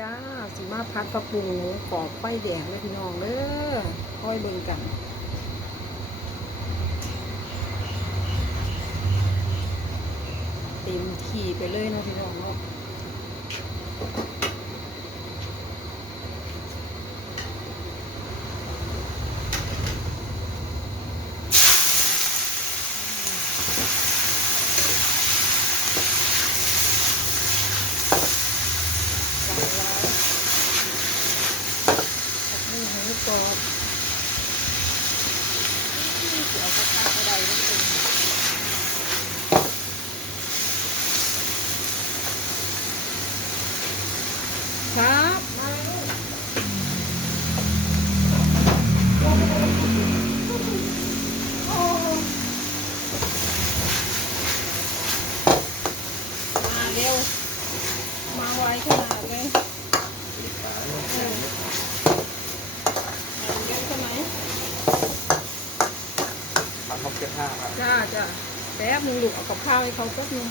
จ้าสิมาพัดผักบุ้งหนูกรอบไฟแดงเลยพี่น้องเด้อค่อยเบิ่งกันเต็มที่ไปเลยนะพี่น้องเนาะนี่หมูกรอบเดี๋ยวกระทะอะไรนั่นเองครับมาลูกมาเร็วมาไวขนาดเลยเยอะใช่ไหมผัดท็อปเก็ต5ครับจ้าแป๊บนึงลูกเอากับข้าวให้เขาแป๊บนึง